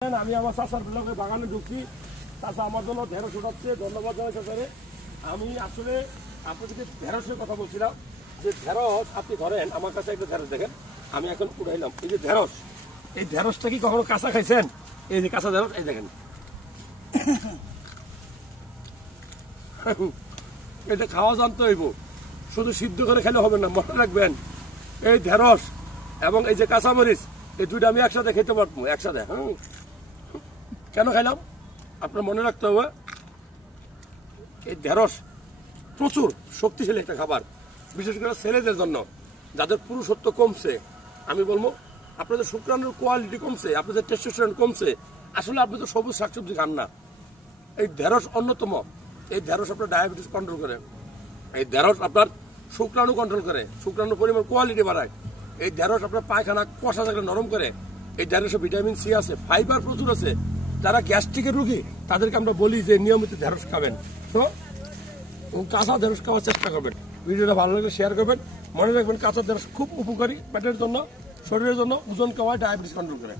আমি আমার চাষার ব্লকে বাগানে ঢুকছি। চাষা আমার জন্য ঢেঁড়স উঠাচ্ছে, ধন্যবাদ জানাই চাষারে। আমি আসলে আপনাদেরকে ঢেঁড়সের কথা বলছিলাম যে ঢেঁড়স আপনি ধরেন, আমার কাছে একটা ঢেঁড়স দেখেন, আমি এখন উঠাইলাম। এই যে ঢেঁড়স, এই ঢেঁড়সটা কি কখনো কাঁচা খাইছেন? এই যে কাঁচা ঢেঁড়স, এই দেখেন এটা খাওয়া জানতে হইব, শুধু সিদ্ধ করে খেলে হবে না, মনে রাখবেন। এই ঢেঁড়স এবং এই যে কাঁচামরিচ, এই দুইটা আমি একসাথে খেতে পারবো, একসাথে। কেন খাইলাম আপনার মনে রাখতে হবে। এই ঢেঁড়স প্রচুর শক্তিশালী একটা খাবার, বিশেষ করে ছেলেদের জন্য, যাদের পুরুষত্ব কমছে। আমি বলবো আপনাদের শুক্রাণুর কোয়ালিটি কমছে, আপনাদের টেস্টোস্টেরন কমছে, আসলে আপনি তো সবুজ শাকসবজি খান না। এই ঢেঁড়স অন্যতম। এই ঢেঁড়স আপনার ডায়াবেটিস কন্ট্রোল করে, এই ঢেঁড়স আপনার শুক্রাণু কন্ট্রোল করে, শুক্রাণুর পরিমাণ কোয়ালিটি বাড়ায়। এই ঢেঁড়স আপনার পায়খানা কষা থাকলে নরম করে। এই ঢেঁড়সে ভিটামিন সি আছে, ফাইবার প্রচুর আছে। যারা গ্যাস্ট্রিকের রোগী তাদেরকে আমরা বলি যে নিয়মিত ঢেঁড়স খাবেন, তো কাঁচা ঢেঁড়স খাওয়ার চেষ্টা করবেন। ভিডিওটা ভালো লাগলে শেয়ার করবেন। মনে রাখবেন কাঁচা ঢেঁড়স খুব উপকারী পেটের জন্য, শরীরের জন্য, ওজন কমায়, ডায়াবেটিস কন্ট্রোল করে।